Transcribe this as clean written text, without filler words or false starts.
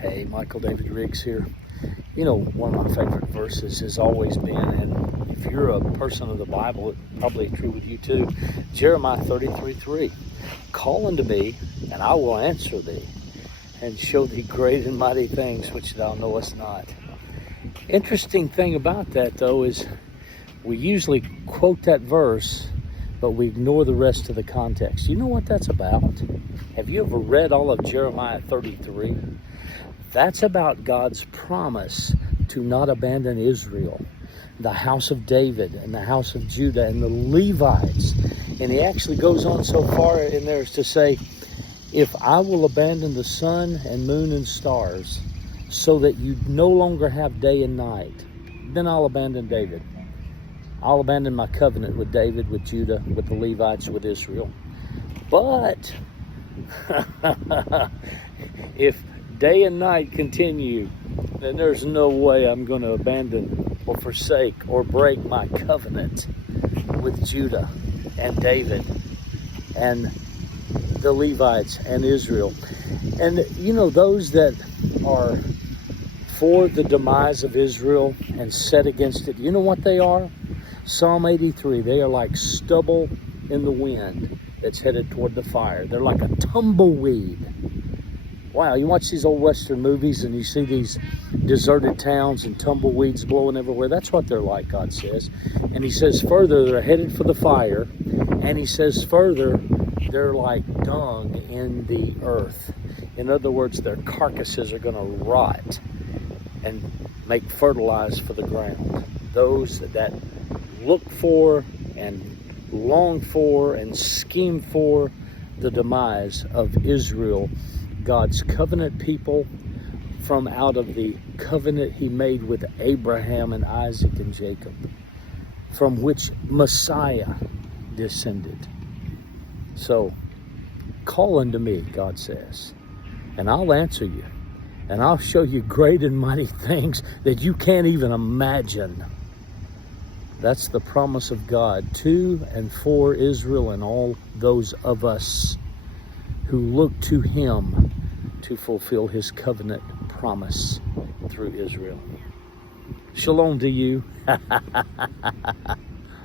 Hey, Michael David Riggs here. You know, one of my favorite verses has always been, and if you're a person of the Bible, it's probably true with you too, Jeremiah 33:3. Call unto me, and I will answer thee, and show thee great and mighty things which thou knowest not. Interesting thing about that, though, is we usually quote that verse, but we ignore the rest of the context. You know what that's about? Have you ever read all of Jeremiah 33? That's about God's promise to not abandon Israel, the house of David and the house of Judah and the Levites. And he actually goes on so far in there as to say, if I will abandon the sun and moon and stars so that you no longer have day and night, then I'll abandon David. I'll abandon my covenant with David, with Judah, with the Levites, with Israel. But if day and night continue, then there's no way I'm going to abandon or forsake or break my covenant with Judah and David and the Levites and Israel. And you know, those that are for the demise of Israel and set against it, you know what they are? Psalm 83, they are like stubble in the wind that's headed toward the fire. They're like a tumbleweed. Wow, you watch these old Western movies and you see these deserted towns and tumbleweeds blowing everywhere. That's what they're like, God says. And he says further, they're headed for the fire. And he says further, they're like dung in the earth. In other words, their carcasses are going to rot and make fertilize for the ground. Those that look for and long for and scheme for the demise of Israel, God's covenant people, from out of the covenant he made with Abraham and Isaac and Jacob, from which Messiah descended. So, call unto me, God says, and I'll answer you, and I'll show you great and mighty things that you can't even imagine. That's the promise of God to and for Israel and all those of us who look to him to fulfill his covenant promise through Israel. Shalom to you.